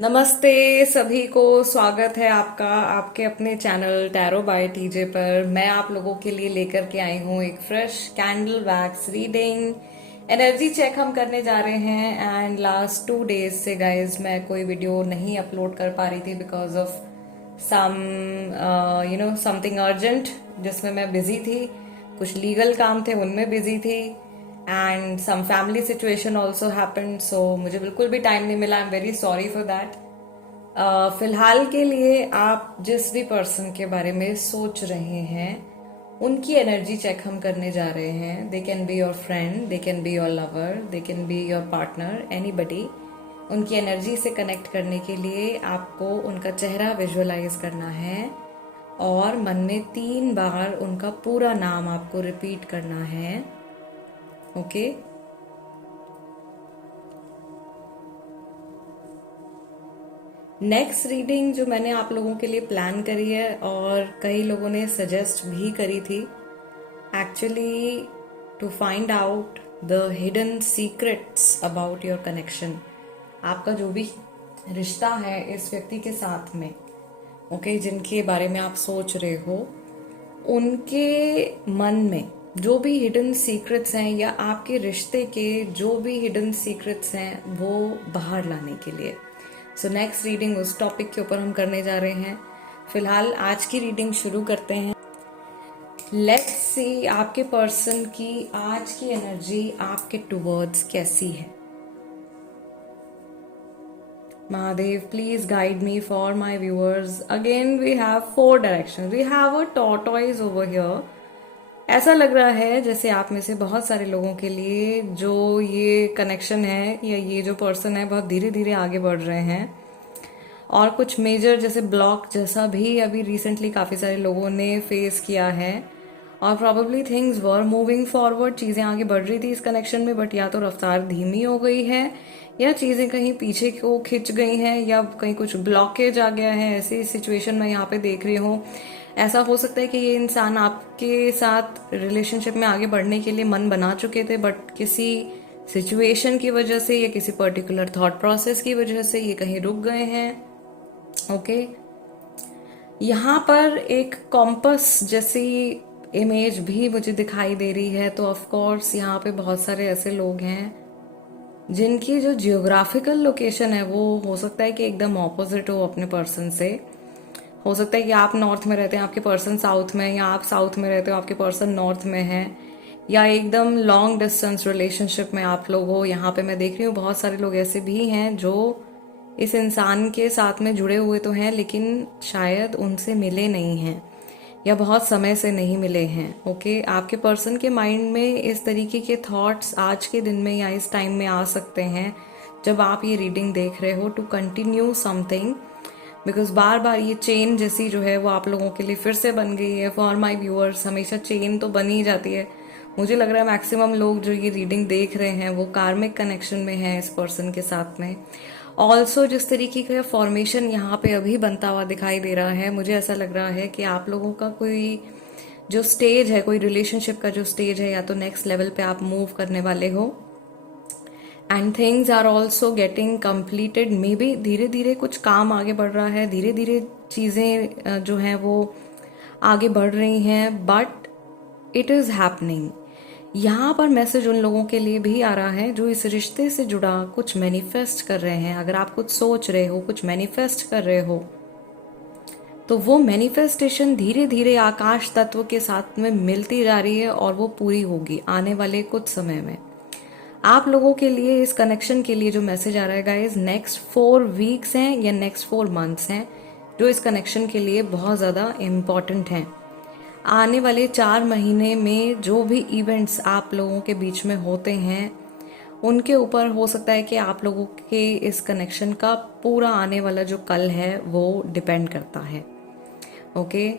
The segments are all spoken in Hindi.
नमस्ते सभी को। स्वागत है आपका आपके अपने चैनल टैरो बाय टीजे पर। मैं आप लोगों के लिए लेकर के आई हूँ एक fresh candle wax reading energy check हम करने जा रहे हैं। एंड लास्ट 2 डेज से गाइज मैं कोई वीडियो नहीं अपलोड कर पा रही थी because of some something urgent जिसमें मैं बिजी थी। कुछ लीगल काम थे उनमें बिजी थी and some family situation also happened. So मुझे बिल्कुल भी टाइम नहीं मिला। I am very sorry for that. फिलहाल के लिए आप जिस भी पर्सन के बारे में सोच रहे हैं उनकी एनर्जी चेक हम करने जा रहे हैं। They can be your friend, they can be your lover, they can be your partner, anybody. उनकी एनर्जी से कनेक्ट करने के लिए आपको उनका चेहरा विजुअलाइज करना है और मन में 3 बार उनका पूरा नाम आपको रिपीट करना है। ओके नेक्स्ट रीडिंग जो मैंने आप लोगों के लिए प्लान करी है और कई लोगों ने सजेस्ट भी करी थी, actually to find out the hidden secrets about your connection. आपका जो भी रिश्ता है इस व्यक्ति के साथ में, ओके, जिनके बारे में आप सोच रहे हो, उनके मन में जो भी हिडन सीक्रेट्स हैं या आपके रिश्ते के जो भी हिडन सीक्रेट्स हैं वो बाहर लाने के लिए। सो नेक्स्ट रीडिंग उस टॉपिक के ऊपर हम करने जा रहे हैं। फिलहाल आज की रीडिंग शुरू करते हैं। लेट्स सी आपके पर्सन की आज की एनर्जी आपके टुवर्ड्स कैसी है। Mahadev, please guide me for my viewers. Again, we have 4 directions. We have a tortoise over here. ऐसा लग रहा है जैसे आप में से बहुत सारे लोगों के लिए जो ये कनेक्शन है या ये जो पर्सन है बहुत धीरे धीरे आगे बढ़ रहे हैं और कुछ मेजर जैसे ब्लॉक जैसा भी अभी रिसेंटली काफी सारे लोगों ने फेस किया है और probably things were moving forward. चीजें आगे बढ़ रही थी इस कनेक्शन में, बट या तो रफ्तार धीमी हो गई है या चीजें कहीं पीछे को खिंच गई हैं या कहीं कुछ ब्लॉकेज आ गया है। ऐसी सिचुएशन मैं यहाँ पे देख रही हूँ। ऐसा हो सकता है कि ये इंसान आपके साथ रिलेशनशिप में आगे बढ़ने के लिए मन बना चुके थे, बट किसी सिचुएशन की वजह से या किसी पर्टिकुलर थॉट प्रोसेस की वजह से ये कहीं रुक गए हैं। ओके, यहाँ पर एक कॉम्पस जैसी इमेज भी मुझे दिखाई दे रही है। तो ऑफ कोर्स यहाँ पे बहुत सारे ऐसे लोग हैं जिनकी जो जियोग्राफिकल लोकेशन है वो हो सकता है कि एकदम ऑपोजिट हो अपने पर्सन से। हो सकता है कि आप नॉर्थ में रहते हैं, आपके पर्सन साउथ में, या आप साउथ में रहते हो, आपके पर्सन नॉर्थ में है, या एकदम लॉन्ग डिस्टेंस रिलेशनशिप में आप लोग हो। यहाँ पे मैं देख रही हूँ बहुत सारे लोग ऐसे भी हैं जो इस इंसान के साथ में जुड़े हुए तो हैं लेकिन शायद उनसे मिले नहीं हैं या बहुत समय से नहीं मिले हैं। ओके, आपके पर्सन के माइंड में इस तरीके के थॉट्स आज के दिन में या इस टाइम में आ सकते हैं जब आप ये रीडिंग देख रहे हो, टू कंटिन्यू समथिंग, बिकॉज बार बार ये चेन जैसी जो है वो आप लोगों के लिए फिर से बन गई है। फॉर माई व्यूअर्स, हमेशा चेन तो बनी ही जाती है। मुझे लग रहा है मैक्सिमम लोग जो ये रीडिंग देख रहे हैं वो कार्मिक कनेक्शन में है इस पर्सन के साथ में। ऑल्सो जिस तरीके का फॉर्मेशन यहाँ पे अभी बनता हुआ दिखाई दे रहा है, मुझे ऐसा लग रहा है कि आप लोगों का कोई जो स्टेज है, कोई रिलेशनशिप का जो स्टेज है, या तो नेक्स्ट लेवल पे आप मूव करने वाले हो and things are also getting completed. Maybe धीरे धीरे कुछ काम आगे बढ़ रहा है, धीरे धीरे चीजें जो हैं वो आगे बढ़ रही हैं, बट इट इज हैपनिंग। यहाँ पर मैसेज उन लोगों के लिए भी आ रहा है जो इस रिश्ते से जुड़ा कुछ मैनिफेस्ट कर रहे हैं। अगर आप कुछ सोच रहे हो, कुछ मैनिफेस्ट कर रहे हो, तो वो मैनिफेस्टेशन धीरे धीरे आकाश तत्व के साथ में मिलती जा रही है और वो पूरी होगी आने वाले कुछ समय में। आप लोगों के लिए इस कनेक्शन के लिए जो मैसेज आ रहा है गाइस, नेक्स्ट 4 वीक्स हैं या नेक्स्ट 4 मंथ्स हैं जो इस कनेक्शन के लिए बहुत ज्यादा इम्पोर्टेंट हैं। आने वाले 4 महीने में जो भी इवेंट्स आप लोगों के बीच में होते हैं उनके ऊपर हो सकता है कि आप लोगों के इस कनेक्शन का पूरा आने वाला जो कल है वो डिपेंड करता है। ओके,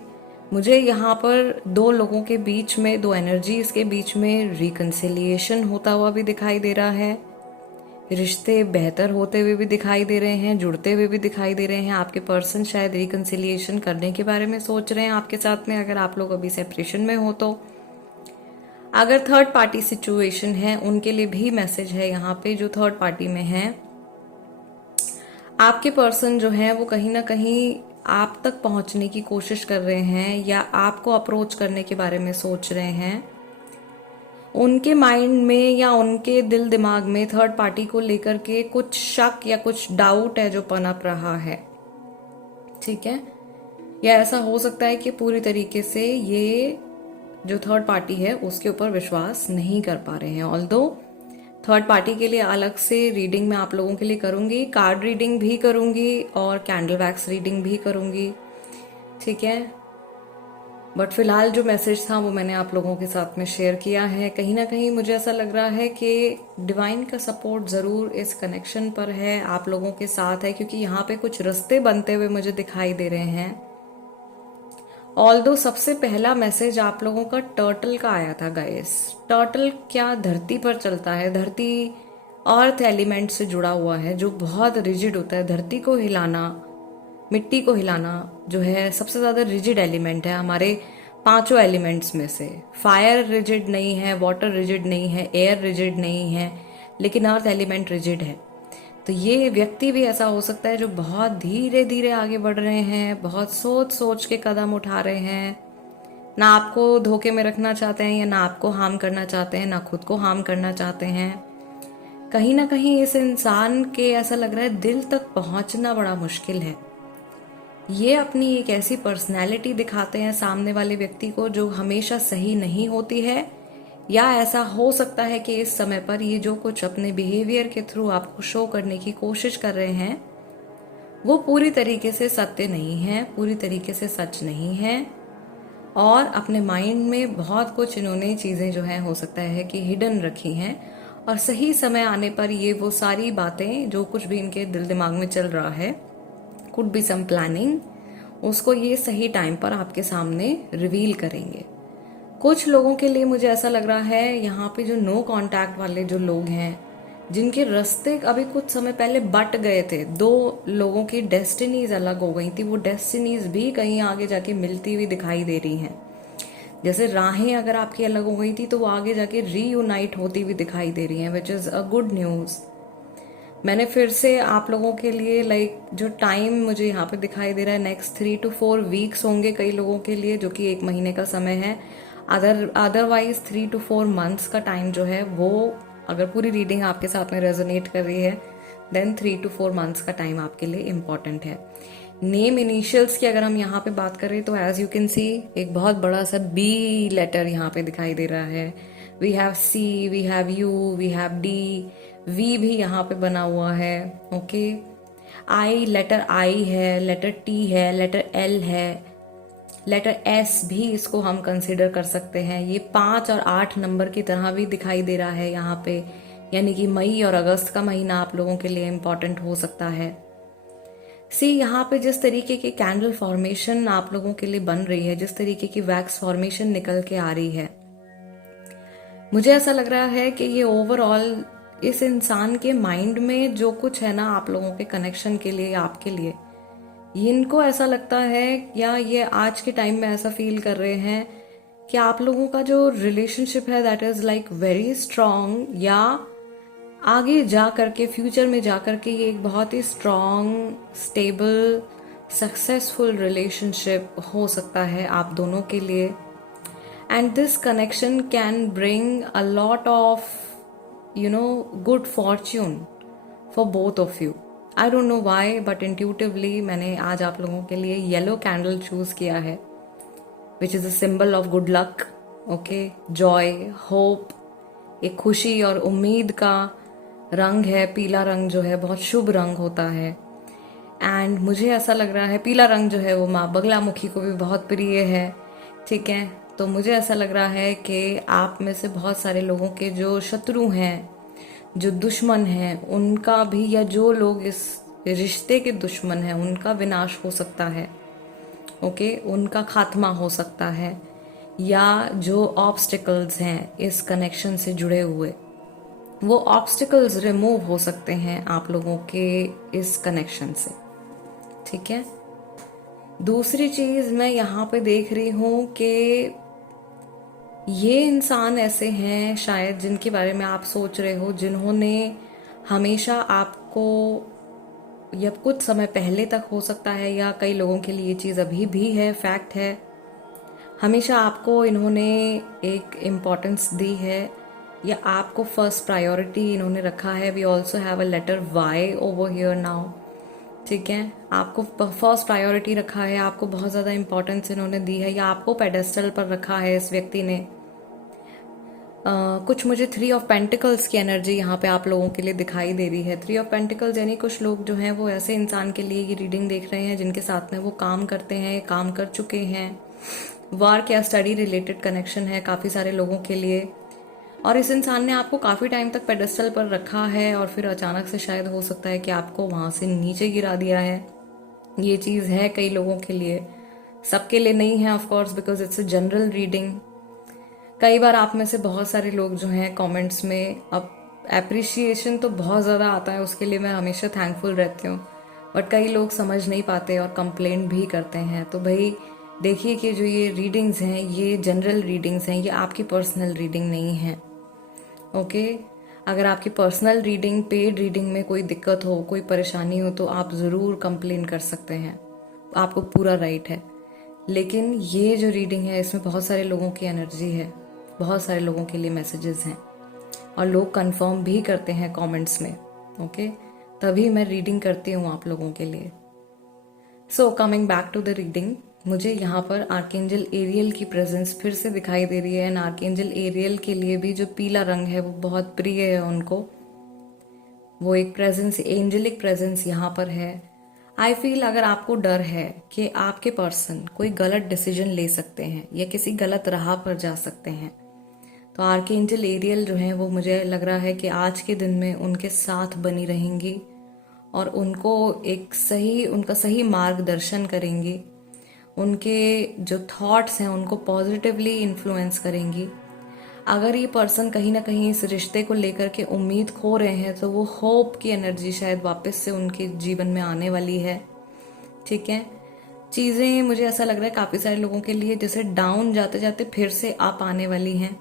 मुझे यहाँ पर 2 लोगों के बीच में, 2 एनर्जीज के बीच में रिकंसिलिएशन होता हुआ भी दिखाई दे रहा है। रिश्ते बेहतर होते हुए भी दिखाई दे रहे हैं, जुड़ते हुए भी दिखाई दे रहे हैं। आपके पर्सन शायद रिकंसिलिएशन करने के बारे में सोच रहे हैं आपके साथ में, अगर आप लोग अभी सेपरेशन में हो तो। अगर थर्ड पार्टी सिचुएशन है उनके लिए भी मैसेज है यहाँ पे, जो थर्ड पार्टी में है। आपके पर्सन जो है वो कहीं ना कहीं आप तक पहुंचने की कोशिश कर रहे हैं या आपको अप्रोच करने के बारे में सोच रहे हैं। उनके माइंड में या उनके दिल दिमाग में थर्ड पार्टी को लेकर के कुछ शक या कुछ डाउट है जो पनप रहा है। ठीक है, या ऐसा हो सकता है कि पूरी तरीके से ये जो थर्ड पार्टी है उसके ऊपर विश्वास नहीं कर पा रहे हैं। ऑल्दो थर्ड पार्टी के लिए अलग से रीडिंग मैं आप लोगों के लिए करूंगी, कार्ड रीडिंग भी करूंगी और कैंडल वैक्स रीडिंग भी करूंगी। ठीक है, बट फिलहाल जो मैसेज था वो मैंने आप लोगों के साथ में शेयर किया है। कहीं ना कहीं मुझे ऐसा लग रहा है कि डिवाइन का सपोर्ट जरूर इस कनेक्शन पर है, आप लोगों के साथ है, क्योंकि यहाँ पे कुछ रास्ते बनते हुए मुझे दिखाई दे रहे हैं। ऑल्दो सबसे पहला मैसेज आप लोगों का टर्टल का आया था गाइस। टर्टल क्या धरती पर चलता है, धरती अर्थ एलिमेंट से जुड़ा हुआ है, जो बहुत रिजिड होता है। धरती को हिलाना, मिट्टी को हिलाना जो है सबसे ज्यादा रिजिड एलिमेंट है हमारे पांचों एलिमेंट्स में से। फायर रिजिड नहीं है, वाटर रिजिड नहीं है, एयर रिजिड नहीं है, लेकिन अर्थ एलिमेंट रिजिड है। तो ये व्यक्ति भी ऐसा हो सकता है जो बहुत धीरे धीरे आगे बढ़ रहे हैं, बहुत सोच सोच के कदम उठा रहे हैं, ना आपको धोखे में रखना चाहते हैं या ना आपको हार्म करना चाहते हैं, ना खुद को हार्म करना चाहते हैं। कहीं ना कहीं इस इंसान के ऐसा लग रहा है दिल तक पहुंचना बड़ा मुश्किल है। ये अपनी एक ऐसी पर्सनैलिटी दिखाते हैं सामने वाले व्यक्ति को जो हमेशा सही नहीं होती है, या ऐसा हो सकता है कि इस समय पर ये जो कुछ अपने बिहेवियर के थ्रू आपको शो करने की कोशिश कर रहे हैं वो पूरी तरीके से सत्य नहीं है, पूरी तरीके से सच नहीं है, और अपने माइंड में बहुत कुछ इन्होंने चीजें जो है हो सकता है कि हिडन रखी हैं, और सही समय आने पर ये वो सारी बातें जो कुछ भी इनके दिल दिमाग में चल रहा है, कुड बी सम प्लानिंग, उसको ये सही टाइम पर आपके सामने रिवील करेंगे। कुछ लोगों के लिए मुझे ऐसा लग रहा है यहाँ पे जो नो कांटेक्ट वाले जो लोग हैं, जिनके रास्ते अभी कुछ समय पहले बट गए थे, दो लोगों की डेस्टिनीज अलग हो गई थी, वो डेस्टिनीज भी कहीं आगे जाके मिलती हुई दिखाई दे रही हैं। जैसे राहें अगर आपकी अलग हो गई थी तो वो आगे जाके रीयूनाइट होती हुई दिखाई दे रही हैं, which is a good news. मैंने फिर से आप लोगों के लिए जो टाइम मुझे यहाँ पे दिखाई दे रहा है, नेक्स्ट 3 to 4 वीक्स होंगे कई लोगों के लिए, जो कि 1 महीने का समय है। अदरवाइज 3 to 4 मंथ्स का टाइम जो है वो, अगर पूरी रीडिंग आपके साथ में रेजोनेट कर रही है, देन 3 to 4 मंथ्स का टाइम आपके लिए इम्पोर्टेंट है। नेम इनिशियल्स की अगर हम यहाँ पे बात करें तो एज यू कैन सी एक बहुत बड़ा सा बी लेटर यहाँ पे दिखाई दे रहा है। We have C, we have U, we have D, we भी यहाँ पे बना हुआ है। ओके, आई, लेटर आई है, लेटर टी है, लेटर एल है, लेटर एस भी इसको हम कंसिडर कर सकते हैं। ये 5 और 8 नंबर की तरह भी दिखाई दे रहा है यहाँ पे, यानी कि मई और अगस्त का महीना आप लोगों के लिए इम्पोर्टेंट हो सकता है। सी, यहाँ पे जिस तरीके की कैंडल फॉर्मेशन आप लोगों के लिए बन रही है, जिस तरीके की वैक्स फॉर्मेशन निकल के आ रही है, मुझे ऐसा लग रहा है कि ये ओवरऑल इस इंसान के माइंड में जो कुछ है ना आप लोगों के कनेक्शन के लिए, आपके लिए, इनको ऐसा लगता है या ये आज के टाइम में ऐसा फील कर रहे हैं कि आप लोगों का जो रिलेशनशिप है that is like very strong, या आगे जा करके फ्यूचर में जा करके ये एक बहुत ही स्ट्रांग, स्टेबल, सक्सेसफुल रिलेशनशिप हो सकता है आप दोनों के लिए। And this connection can bring a lot of good Fortune for both of you. I don't know why, but intuitively मैंने आज आप लोगों के लिए येलो कैंडल चूज किया है, which is a symbol of good luck, okay, Joy, hope, एक खुशी और उम्मीद का रंग है। पीला रंग जो है बहुत शुभ रंग होता है, एंड मुझे ऐसा लग रहा है पीला रंग जो है वो माँ बगलामुखी को भी बहुत प्रिय है। ठीक है, तो मुझे ऐसा लग रहा है कि आप में से बहुत सारे लोगों के जो शत्रु हैं, जो दुश्मन हैं, उनका भी, या जो लोग इस रिश्ते के दुश्मन हैं, उनका विनाश हो सकता है। ओके, उनका खात्मा हो सकता है, या जो ऑब्स्टिकल्स हैं इस कनेक्शन से जुड़े हुए, वो ऑब्स्टिकल्स रिमूव हो सकते हैं आप लोगों के इस कनेक्शन से। ठीक है, दूसरी चीज मैं यहाँ पे देख रही हूं कि ये इंसान ऐसे हैं शायद जिनके बारे में आप सोच रहे हो, जिन्होंने हमेशा आपको या कुछ समय पहले तक हो सकता है, या कई लोगों के लिए ये चीज़ अभी भी है, फैक्ट है। हमेशा आपको इन्होंने एक इम्पोर्टेंस दी है, या आपको फर्स्ट प्रायोरिटी इन्होंने रखा है। We also have a letter Y over here now, ठीक है। आपको फर्स्ट प्रायोरिटी रखा है, आपको बहुत ज़्यादा इम्पोर्टेंस इन्होंने दी है, या आपको पेडेस्टल पर रखा है इस व्यक्ति ने। कुछ मुझे 3 ऑफ पेंटिकल्स की एनर्जी यहाँ पे आप लोगों के लिए दिखाई दे रही है। 3 ऑफ पेंटिकल्स यानी कुछ लोग जो हैं वो ऐसे इंसान के लिए ये रीडिंग देख रहे हैं जिनके साथ में वो काम करते हैं, काम कर चुके हैं। वर्क या स्टडी रिलेटेड कनेक्शन है काफ़ी सारे लोगों के लिए, और इस इंसान ने आपको काफ़ी टाइम तक पेडेस्टल पर रखा है, और फिर अचानक से शायद हो सकता है कि आपको वहाँ से नीचे गिरा दिया है। ये चीज़ है कई लोगों के लिए, सबके लिए नहीं है of course, because it's a general reading. कई बार आप में से बहुत सारे लोग जो हैं कमेंट्स में, अब एप्रिशिएशन तो बहुत ज़्यादा आता है, उसके लिए मैं हमेशा थैंकफुल रहती हूँ, बट कई लोग समझ नहीं पाते और कंप्लेंट भी करते हैं। तो भाई देखिए कि जो ये रीडिंग्स हैं ये जनरल रीडिंग्स हैं, ये आपकी पर्सनल रीडिंग नहीं है, ओके। अगर आपकी पर्सनल रीडिंग, पेड रीडिंग में कोई दिक्कत हो, कोई परेशानी हो, तो आप ज़रूर कंप्लेन कर सकते हैं, आपको पूरा राइट है। लेकिन ये जो रीडिंग है इसमें बहुत सारे लोगों की एनर्जी है, बहुत सारे लोगों के लिए मैसेजेस हैं, और लोग कंफर्म भी करते हैं कमेंट्स में, ओके। तभी मैं रीडिंग करती हूँ आप लोगों के लिए। So coming back to the reading, मुझे यहाँ पर आर्कएंजल एरियल की प्रेजेंस फिर से दिखाई दे रही है। एंड आर्कएंजल एरियल के लिए भी जो पीला रंग है वो बहुत प्रिय है उनको, वो एक प्रेजेंस, एंजेलिक प्रेजेंस यहाँ पर है। आई फील अगर आपको डर है कि आपके पर्सन कोई गलत डिसीजन ले सकते हैं या किसी गलत राह पर जा सकते हैं, तो आर्कएंजल एरियल जो है वो मुझे लग रहा है कि आज के दिन में उनके साथ बनी रहेंगी और उनको एक सही, उनका सही मार्गदर्शन करेंगी, उनके जो थॉट्स हैं उनको पॉजिटिवली इन्फ्लुएंस करेंगी। अगर ये पर्सन कहीं ना कहीं इस रिश्ते को लेकर के उम्मीद खो रहे हैं, तो वो होप की एनर्जी शायद वापस से उनके जीवन में आने वाली है, ठीक है। चीज़ें मुझे ऐसा लग रहा है काफ़ी सारे लोगों के लिए जैसे डाउन जाते जाते फिर से आप आने वाली हैं,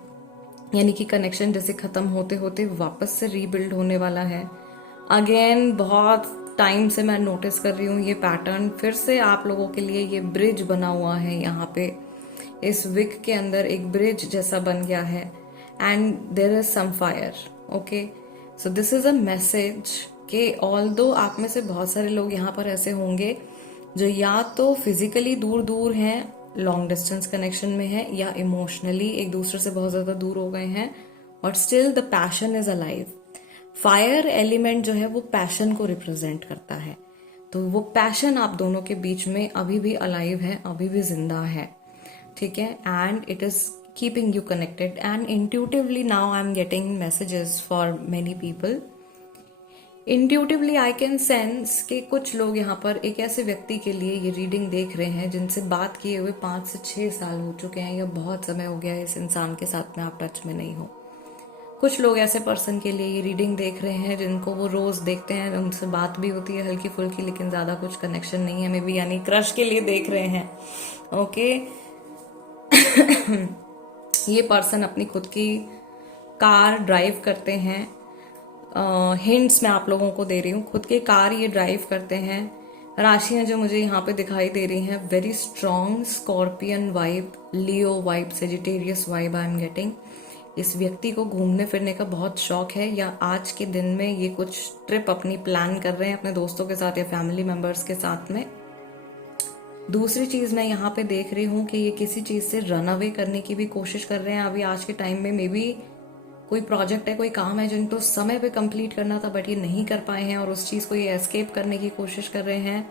यानी कि कनेक्शन जैसे ख़त्म होते होते वापस से रीबिल्ड होने वाला है। अगेन बहुत टाइम से मैं नोटिस कर रही हूँ ये पैटर्न, फिर से आप लोगों के लिए ये ब्रिज बना हुआ है यहाँ पे, इस विक के अंदर एक ब्रिज जैसा बन गया है। And there is some fire, okay. So this is a message कि ऑल्दो आप में से बहुत सारे लोग यहाँ पर ऐसे होंगे जो या तो फिजिकली दूर दूर हैं, लॉन्ग डिस्टेंस कनेक्शन में है, या इमोशनली एक दूसरे से बहुत ज्यादा दूर हो गए हैं, और still the passion is alive. Fire element जो है वो पैशन को रिप्रेजेंट करता है, तो वो पैशन आप दोनों के बीच में अभी भी अलाइव है, अभी भी जिंदा है, ठीक है। And it is keeping you connected. And intuitively now I am getting messages for many people. Intuitively I can sense कि कुछ लोग यहाँ पर एक ऐसे व्यक्ति के लिए ये रीडिंग देख रहे हैं जिनसे बात किए हुए 5 से 6 साल हो चुके हैं, या बहुत समय हो गया है इस इंसान के साथ में आप टच में नहीं हो। कुछ लोग ऐसे पर्सन के लिए ये रीडिंग देख रहे हैं जिनको वो रोज देखते हैं, उनसे बात भी होती है हल्की फुल्की, लेकिन ज्यादा कुछ कनेक्शन नहीं है, मे बी, यानी क्रश के लिए देख रहे हैं, ओके। ये पर्सन अपनी खुद की कार ड्राइव करते हैं, हिंट्स मैं आप लोगों को दे रही हूँ, खुद के कार ये ड्राइव करते हैं। राशियां जो मुझे यहाँ पे दिखाई दे रही हैं, very strong scorpion vibe, Leo vibe, Sagittarius vibe I am getting. इस व्यक्ति को घूमने फिरने का बहुत शौक है, या आज के दिन में ये कुछ ट्रिप अपनी प्लान कर रहे हैं अपने दोस्तों के साथ या फैमिली मेंबर्स के साथ में। दूसरी चीज मैं यहाँ पे देख रही हूँ कि ये किसी चीज से रन अवे करने की भी कोशिश कर रहे हैं अभी आज के टाइम में। मे बी कोई प्रोजेक्ट है, कोई काम है जिनको समय पे कंप्लीट करना था बट ये नहीं कर पाए हैं, और उस चीज को ये एस्केप करने की कोशिश कर रहे हैं।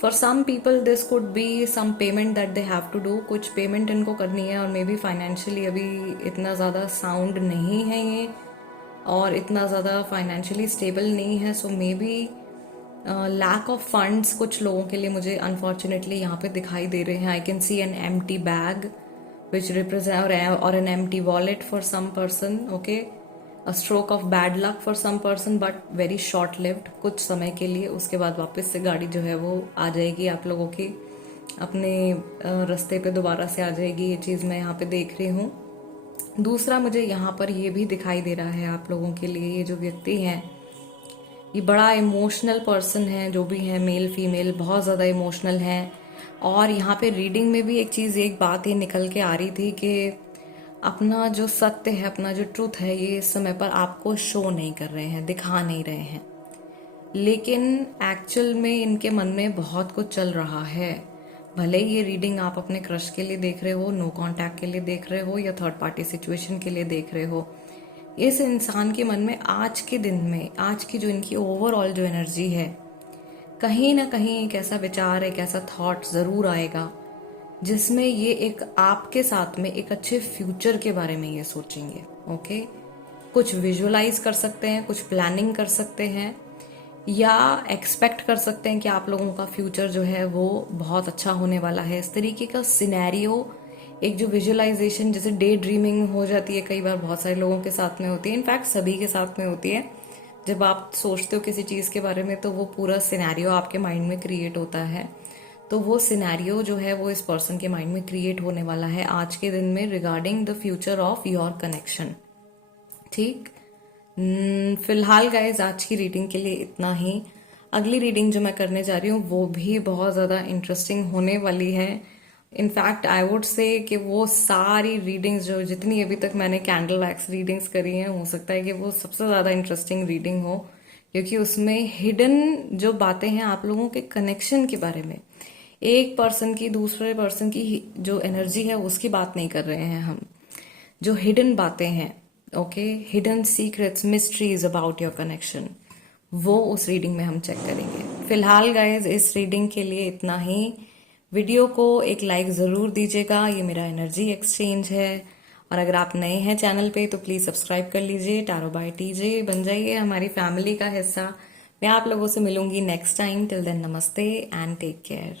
For some people this could be some payment that they have to do, कुछ पेमेंट इनको करनी है, और मे बी फाइनेंशियली अभी इतना ज़्यादा साउंड नहीं है ये, और इतना ज़्यादा फाइनेंशियली स्टेबल नहीं है। So maybe lack of funds कुछ लोगों के लिए मुझे अनफॉर्चुनेटली यहाँ पे दिखाई दे रहे हैं। I can see an empty bag which represent, और an empty wallet for some person, okay. A stroke of bad luck for some person, but very short lived, कुछ समय के लिए, उसके बाद वापस से गाड़ी जो है वो आ जाएगी आप लोगों की अपने रास्ते पे, दोबारा से आ जाएगी। ये चीज़ मैं यहाँ पे देख रही हूँ। दूसरा मुझे यहाँ पर ये भी दिखाई दे रहा है आप लोगों के लिए, ये जो व्यक्ति हैं ये बड़ा इमोशनल पर्सन है, जो भी है मेल फीमेल बहुत ज़्यादा इमोशनल है। और यहाँ पे रीडिंग में भी एक बात ये निकल के आ रही थी कि अपना जो सत्य है, अपना जो ट्रूथ है, ये इस समय पर आपको शो नहीं कर रहे हैं, दिखा नहीं रहे हैं। लेकिन एक्चुअल में इनके मन में बहुत कुछ चल रहा है। भले ही ये रीडिंग आप अपने क्रश के लिए देख रहे हो, नो कांटेक्ट के लिए देख रहे हो, या थर्ड पार्टी सिचुएशन के लिए देख रहे हो, इस इंसान के मन में आज के दिन में, आज की जो इनकी ओवरऑल जो एनर्जी है, कहीं ना कहीं एक ऐसा विचार, एक ऐसा थॉट जरूर आएगा जिसमें ये एक आपके साथ में एक अच्छे फ्यूचर के बारे में ये सोचेंगे। ओके, कुछ विजुअलाइज कर सकते हैं, कुछ प्लानिंग कर सकते हैं, या एक्सपेक्ट कर सकते हैं कि आप लोगों का फ्यूचर जो है वो बहुत अच्छा होने वाला है। इस तरीके का सिनेरियो, एक जो विजुअलाइजेशन, जैसे डे ड्रीमिंग हो जाती है, कई बार बहुत सारे लोगों के साथ में होती है, इनफैक्ट सभी के साथ में होती है। जब आप सोचते हो किसी चीज के बारे में तो वो पूरा सिनेरियो आपके माइंड में क्रिएट होता है। तो वो सिनेरियो जो है वो इस पर्सन के माइंड में क्रिएट होने वाला है आज के दिन में regarding the future of your connection. ठीक, फिलहाल गाइज आज की रीडिंग के लिए इतना ही। अगली रीडिंग जो मैं करने जा रही हूँ वो भी बहुत ज़्यादा इंटरेस्टिंग होने वाली है। इनफैक्ट आई वुड से कि वो सारी रीडिंग्स जो जितनी अभी तक मैंने कैंडल वैक्स रीडिंग्स करी हैं, हो सकता है कि वो सबसे ज़्यादा इंटरेस्टिंग रीडिंग हो, क्योंकि उसमें हिडन जो बातें हैं आप लोगों के कनेक्शन के बारे में, एक पर्सन की दूसरे पर्सन की जो एनर्जी है उसकी बात नहीं कर रहे हैं हम, जो हिडन बातें हैं, okay, hidden secrets, mysteries about your connection, वो उस रीडिंग में हम चेक करेंगे। फिलहाल गाइज इस रीडिंग के लिए इतना ही। वीडियो को एक लाइक जरूर दीजिएगा, ये मेरा एनर्जी एक्सचेंज है। और अगर आप नए हैं चैनल पे तो प्लीज सब्सक्राइब कर लीजिए, टैरो बाय टीजे बन जाइए हमारी फैमिली का हिस्सा। मैं आप लोगों से मिलूंगी नेक्स्ट टाइम। टिल देन नमस्ते एंड टेक केयर।